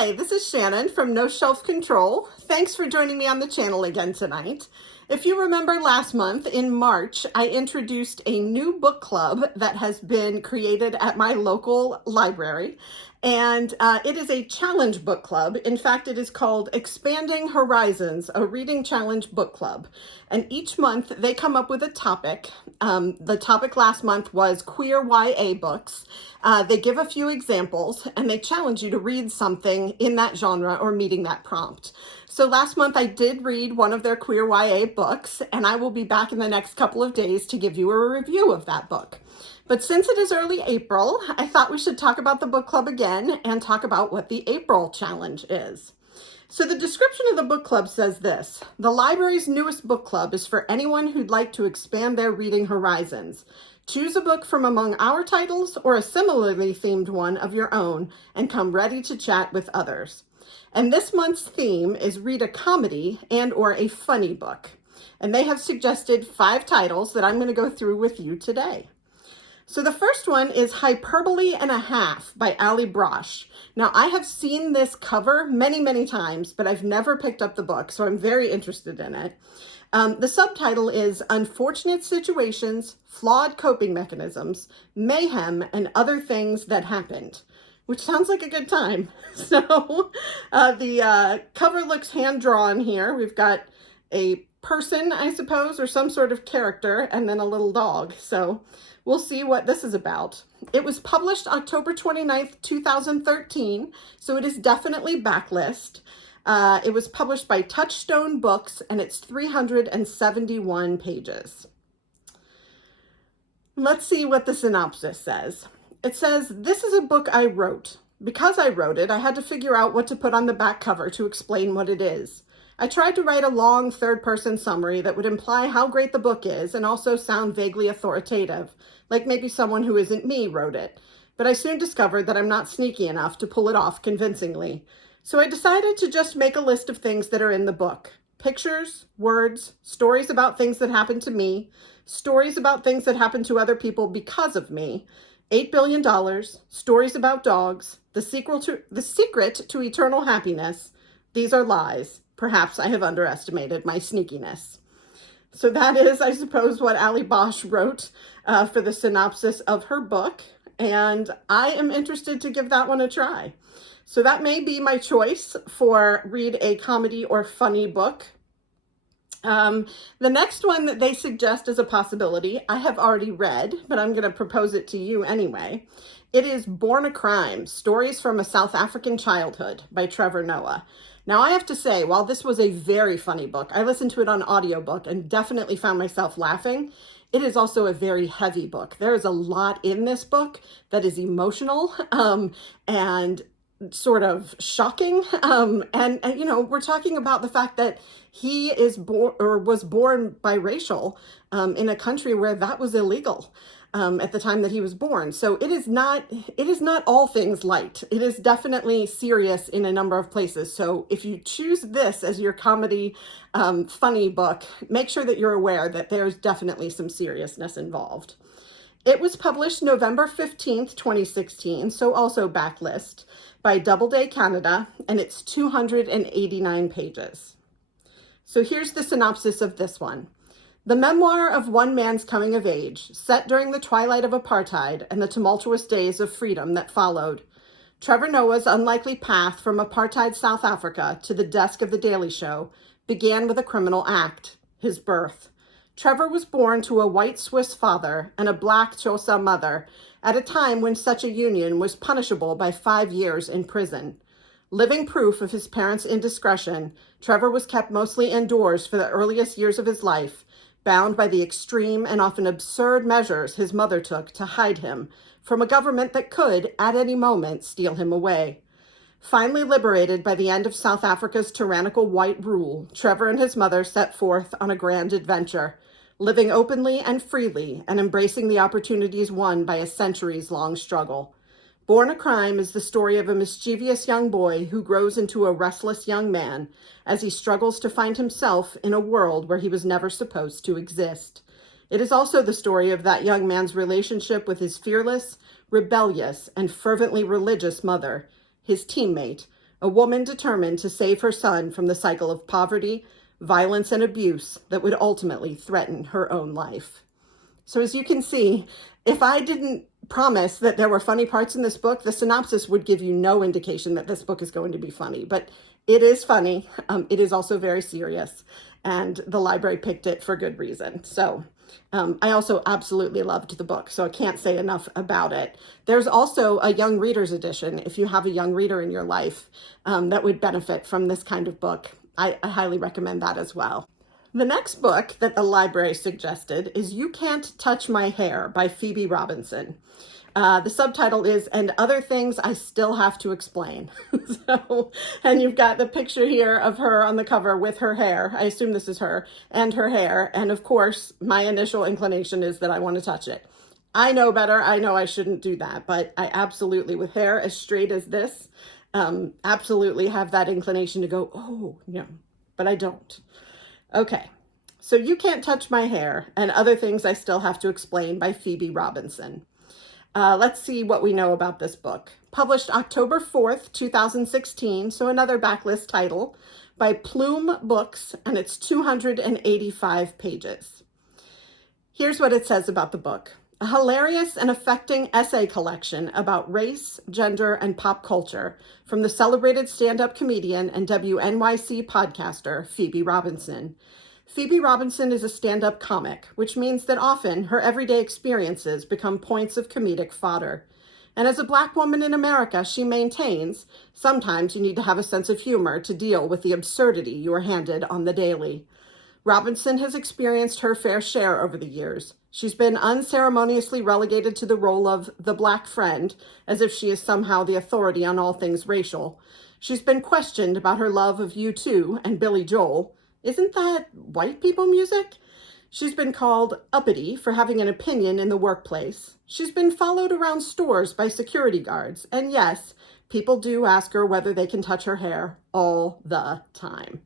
Hi, this is Shannon from No Shelf Control. Thanks for joining me on the channel again tonight. If you remember last month, in March, I introduced a new book club that has been created at my local library. And it is a challenge book club. In fact, it is called Expanding Horizons, a reading challenge book club. And each month they come up with a topic. The topic last month was queer YA books. They give a few examples and they challenge you to read something in that genre or meeting that prompt. So last month I did read one of their queer YA books, and I will be back in the next couple of days to give you a review of that book. But since it is early April, I thought we should talk about the book club again and talk about what the April challenge is. So the description of the book club says this: the library's newest book club is for anyone who'd like to expand their reading horizons. Choose a book from among our titles or a similarly themed one of your own and come ready to chat with others. And this month's theme is read a comedy and or a funny book. And they have suggested 5 titles that I'm going to go through with you today. So the first one is Hyperbole and a Half by Ali Brosh. Now, I have seen this cover many, many times, but I've never picked up the book, so I'm very interested in it. The subtitle is Unfortunate Situations, Flawed Coping Mechanisms, Mayhem, and Other Things That Happened, which sounds like a good time. So the cover looks hand-drawn here. We've got a person, I suppose, or some sort of character, and then a little dog. So we'll see what this is about. It was published October 29th, 2013, so it is definitely backlist. It was published by Touchstone Books, and it's 371 pages. Let's see what the synopsis says. It says, "This is a book I wrote. Because I wrote it, I had to figure out what to put on the back cover to explain what it is. I tried to write a long third-person summary that would imply how great the book is and also sound vaguely authoritative, like maybe someone who isn't me wrote it. But I soon discovered that I'm not sneaky enough to pull it off convincingly. So I decided to just make a list of things that are in the book. Pictures, words, stories about things that happened to me, stories about things that happened to other people because of me, $8 billion, stories about dogs, the secret to eternal happiness. These are lies. Perhaps I have underestimated my sneakiness." So that is, I suppose, what Ali Bosch wrote for the synopsis of her book. And I am interested to give that one a try. So that may be my choice for read a comedy or funny book. The next one that they suggest as a possibility, I have already read, but I'm going to propose it to you anyway. It is Born a Crime, Stories from a South African Childhood by Trevor Noah. Now, I have to say, while this was a very funny book, I listened to it on audiobook and definitely found myself laughing. It is also a very heavy book. There is a lot in this book that is emotional and sort of shocking. And you know, we're talking about the fact that he is born or was born biracial in a country where that was illegal at the time that he was born. So it is not all things light. It is definitely serious in a number of places. So if you choose this as your comedy funny book, make sure that you're aware that there's definitely some seriousness involved. It was published November 15th, 2016, so also backlist, by Doubleday Canada, and it's 289 pages. So here's the synopsis of this one. The memoir of one man's coming of age, set during the twilight of apartheid and the tumultuous days of freedom that followed. Trevor Noah's unlikely path from apartheid South Africa to the desk of The Daily Show began with a criminal act, his birth. Trevor was born to a white Swiss father and a black Xhosa mother at a time when such a union was punishable by 5 years in prison. Living proof of his parents' indiscretion, Trevor was kept mostly indoors for the earliest years of his life, bound by the extreme and often absurd measures his mother took to hide him from a government that could, at any moment, steal him away. Finally liberated by the end of South Africa's tyrannical white rule, Trevor and his mother set forth on a grand adventure, living openly and freely and embracing the opportunities won by a centuries-long struggle. Born a Crime is the story of a mischievous young boy who grows into a restless young man as he struggles to find himself in a world where he was never supposed to exist. It is also the story of that young man's relationship with his fearless, rebellious, and fervently religious mother, his teammate, a woman determined to save her son from the cycle of poverty, violence, and abuse that would ultimately threaten her own life. So as you can see, if I didn't promise that there were funny parts in this book, the synopsis would give you no indication that this book is going to be funny, but it is funny. It is also very serious, and the library picked it for good reason. So I also absolutely loved the book, so I can't say enough about it. There's also a young reader's edition if you have a young reader in your life that would benefit from this kind of book. I highly recommend that as well. The next book that the library suggested is You Can't Touch My Hair by Phoebe Robinson. The subtitle is And Other Things I Still Have to Explain. And you've got the picture here of her on the cover with her hair. I assume this is her and her hair. And of course, my initial inclination is that I want to touch it. I know better. I know I shouldn't do that, but I absolutely, with hair as straight as this, absolutely have that inclination to go, oh, no, but I don't. Okay, so You Can't Touch My Hair and Other Things I Still Have to Explain by Phoebe Robinson. Let's see what we know about this book. Published October 4th, 2016, so another backlist title, by Plume Books, and it's 285 pages. Here's what it says about the book. A hilarious and affecting essay collection about race, gender, and pop culture from the celebrated stand-up comedian and WNYC podcaster, Phoebe Robinson. Phoebe Robinson is a stand-up comic, which means that often her everyday experiences become points of comedic fodder. And as a Black woman in America, she maintains, sometimes you need to have a sense of humor to deal with the absurdity you are handed on the daily. Robinson has experienced her fair share over the years. She's been unceremoniously relegated to the role of the Black friend, as if she is somehow the authority on all things racial. She's been questioned about her love of U2 and Billy Joel. Isn't that white people music? She's been called uppity for having an opinion in the workplace. She's been followed around stores by security guards. And yes, people do ask her whether they can touch her hair all the time.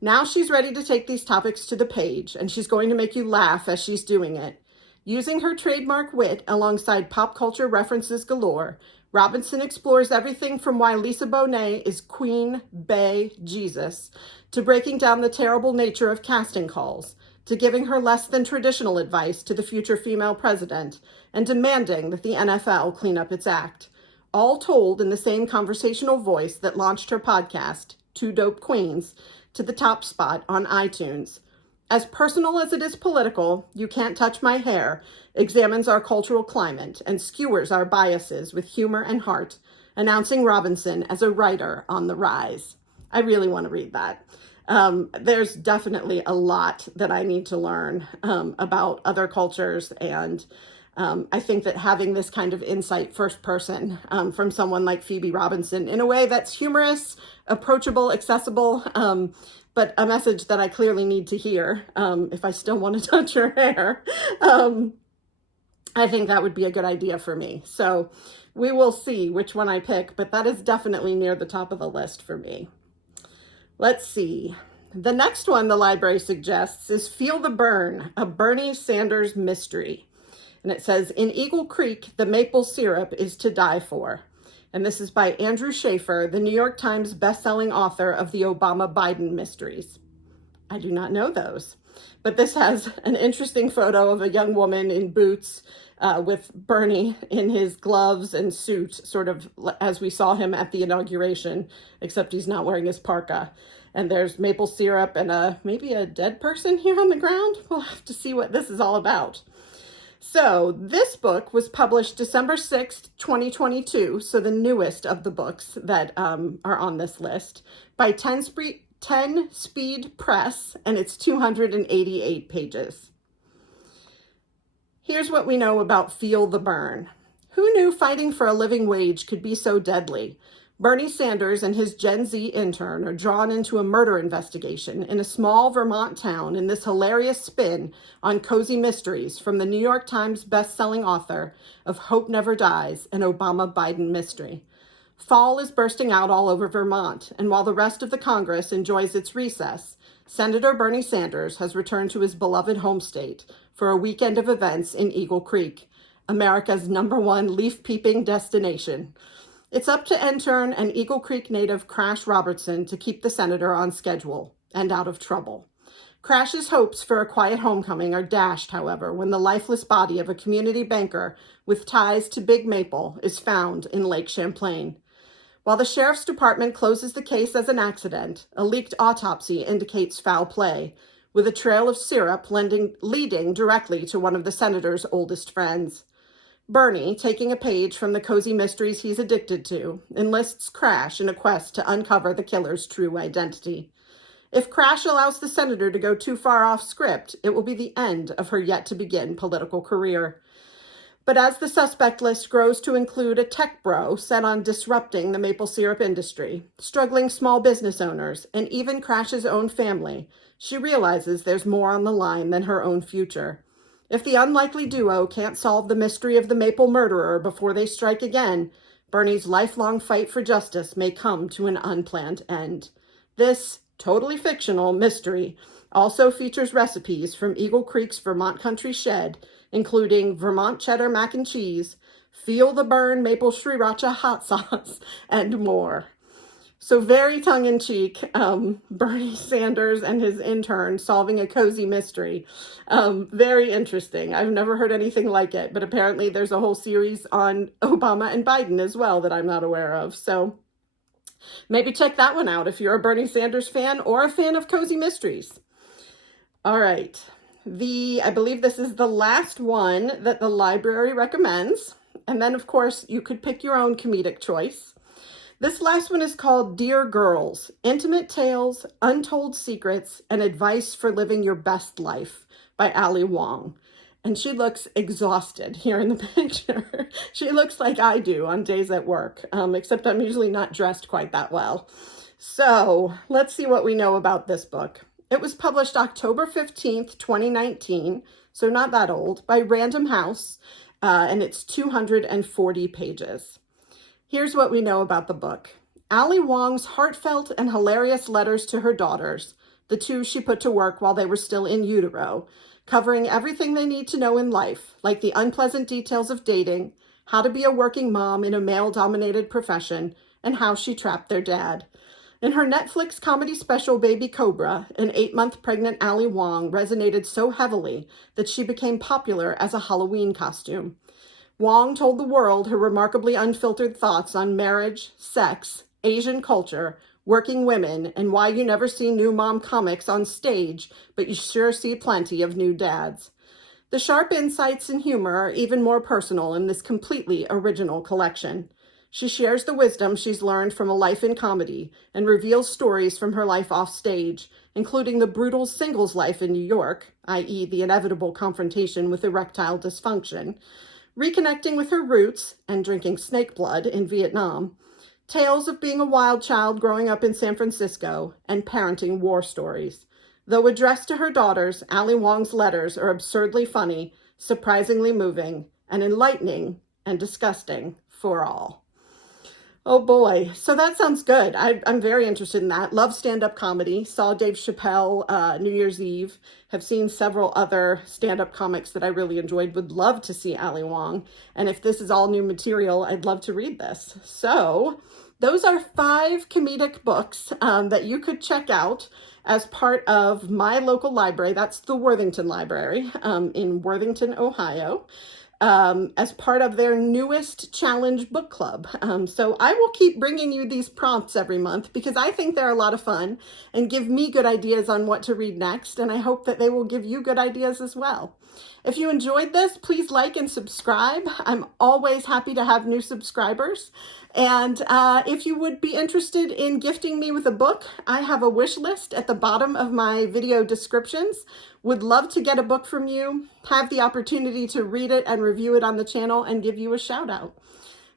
Now she's ready to take these topics to the page, and she's going to make you laugh as she's doing it. Using her trademark wit alongside pop culture references galore, Robinson explores everything from why Lisa Bonet is Queen Bey Jesus, to breaking down the terrible nature of casting calls, to giving her less than traditional advice to the future female president, and demanding that the NFL clean up its act. All told in the same conversational voice that launched her podcast, Two Dope Queens, to the top spot on iTunes. As personal as it is political, You Can't Touch My Hair examines our cultural climate and skewers our biases with humor and heart, announcing Robinson as a writer on the rise. I really want to read that. There's definitely a lot that I need to learn about other cultures, and I think that having this kind of insight first person from someone like Phoebe Robinson in a way that's humorous, approachable, accessible, but a message that I clearly need to hear if I still want to touch her hair, I think that would be a good idea for me. So we will see which one I pick, but that is definitely near the top of the list for me. Let's see. The next one the library suggests is Feel the Bern, a Bernie Sanders mystery. And it says, in Eagle Creek, the maple syrup is to die for. And this is by Andrew Schaefer, the New York Times bestselling author of the Obama-Biden mysteries. I do not know those. But this has an interesting photo of a young woman in boots with Bernie in his gloves and suit, sort of as we saw him at the inauguration, except he's not wearing his parka. And there's maple syrup and maybe a dead person here on the ground. We'll have to see what this is all about. So this book was published December 6th, 2022, so the newest of the books that are on this list, by 10 Speed Press, and it's 288 pages. Here's what we know about Feel the Bern. Who knew fighting for a living wage could be so deadly? Bernie Sanders and his Gen Z intern are drawn into a murder investigation in a small Vermont town in this hilarious spin on cozy mysteries from the New York Times bestselling author of Hope Never Dies, an Obama-Biden mystery. Fall is bursting out all over Vermont, and while the rest of the Congress enjoys its recess, Senator Bernie Sanders has returned to his beloved home state for a weekend of events in Eagle Creek, America's #1 leaf-peeping destination. It's up to intern and Eagle Creek native Crash Robertson to keep the senator on schedule and out of trouble. Crash's hopes for a quiet homecoming are dashed, however, when the lifeless body of a community banker with ties to Big Maple is found in Lake Champlain. While the sheriff's department closes the case as an accident, a leaked autopsy indicates foul play, with a trail of syrup leading directly to one of the senator's oldest friends. Bernie, taking a page from the cozy mysteries he's addicted to, enlists Crash in a quest to uncover the killer's true identity. If Crash allows the senator to go too far off script, it will be the end of her yet-to-begin political career. But as the suspect list grows to include a tech bro set on disrupting the maple syrup industry, struggling small business owners, and even Crash's own family, she realizes there's more on the line than her own future. If the unlikely duo can't solve the mystery of the maple murderer before they strike again, Bernie's lifelong fight for justice may come to an unplanned end. This totally fictional mystery also features recipes from Eagle Creek's Vermont Country Shed, including Vermont cheddar mac and cheese, Feel the Bern maple sriracha hot sauce, and more. So very tongue-in-cheek, Bernie Sanders and his intern solving a cozy mystery. Very interesting. I've never heard anything like it, but apparently there's a whole series on Obama and Biden as well that I'm not aware of. So maybe check that one out if you're a Bernie Sanders fan or a fan of cozy mysteries. All right. I believe this is the last one that the library recommends. And then, of course, you could pick your own comedic choice. This last one is called Dear Girls, Intimate Tales, Untold Secrets, and Advice for Living Your Best Life by Ali Wong. And she looks exhausted here in the picture. She looks like I do on days at work, except I'm usually not dressed quite that well. So let's see what we know about this book. It was published October 15th, 2019, so not that old, by Random House, and it's 240 pages. Here's what we know about the book. Ali Wong's heartfelt and hilarious letters to her daughters, the two she put to work while they were still in utero, covering everything they need to know in life, like the unpleasant details of dating, how to be a working mom in a male-dominated profession, and how she trapped their dad. In her Netflix comedy special Baby Cobra, an 8-month pregnant Ali Wong resonated so heavily that she became popular as a Halloween costume. Wong told the world her remarkably unfiltered thoughts on marriage, sex, Asian culture, working women, and why you never see new mom comics on stage, but you sure see plenty of new dads. The sharp insights and humor are even more personal in this completely original collection. She shares the wisdom she's learned from a life in comedy and reveals stories from her life off stage, including the brutal singles life in New York, i.e. the inevitable confrontation with erectile dysfunction, reconnecting with her roots and drinking snake blood in Vietnam, tales of being a wild child growing up in San Francisco, and parenting war stories. Though addressed to her daughters, Ali Wong's letters are absurdly funny, surprisingly moving, and enlightening and disgusting for all. Oh boy, so that sounds good. I'm very interested in that. Love stand-up comedy. Saw Dave Chappelle New Year's Eve. Have seen several other stand-up comics that I really enjoyed. Would love to see Ali Wong. And if this is all new material, I'd love to read this. So those are 5 comedic books that you could check out as part of my local library. That's the Worthington Library in Worthington, Ohio. As part of their newest challenge book club. So I will keep bringing you these prompts every month because I think they're a lot of fun and give me good ideas on what to read next, and I hope that they will give you good ideas as well. If you enjoyed this, please like and subscribe. I'm always happy to have new subscribers. And if you would be interested in gifting me with a book, I have a wish list at the bottom of my video descriptions. Would love to get a book from you, have the opportunity to read it and review it on the channel, and give you a shout out.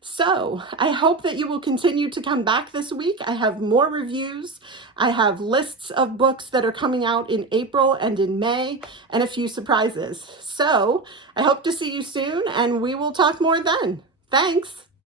So I hope that you will continue to come back this week. I have more reviews. I have lists of books that are coming out in April and in May, and a few surprises. So I hope to see you soon, and we will talk more then. Thanks.